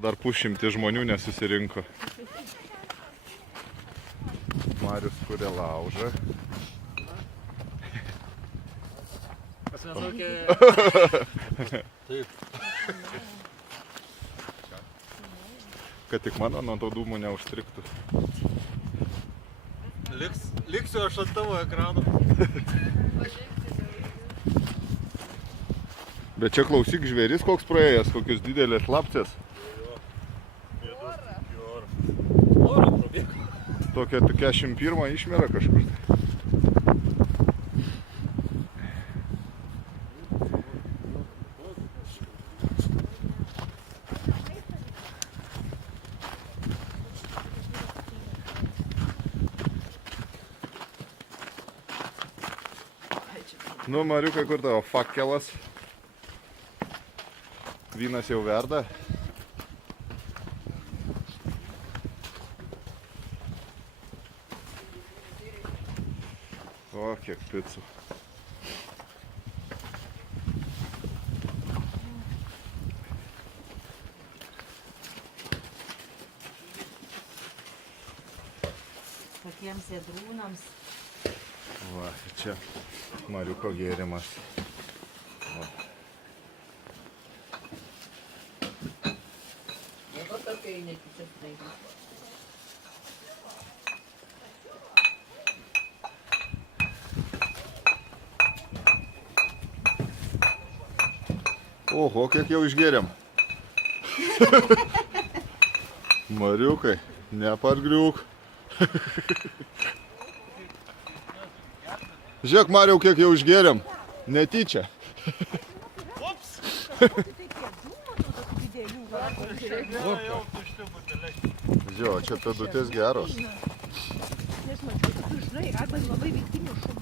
Dar pusšimtį žmonių nesusirinko. Marius kuria laužą. Pas mes tokia... Taip. Kad tik mano nuo to dūmų neužstriktų. Liksiu aš ant tavo ekrano. Bet čia klausyk, žvėris koks praėjęs, kokius didelės lapcės. Oro prabėgo. Tokia 41 išmera kažkur. Nu, Mariukai, kur tavo fakelas? Vynas jau verda. O, kiek picų. Tokiems ėdrūnams. Va, čia Mariuko gėrimas. Va. Oho, kiek jau išgėrėm. Mariukai, nepargriūk. Žiūrėk, Mariau, kiek jau išgėrėm. Netyčia. Žiūrėk, čia pėdutės geros. Nes man, tu žinai, arba labai viktinių šunų.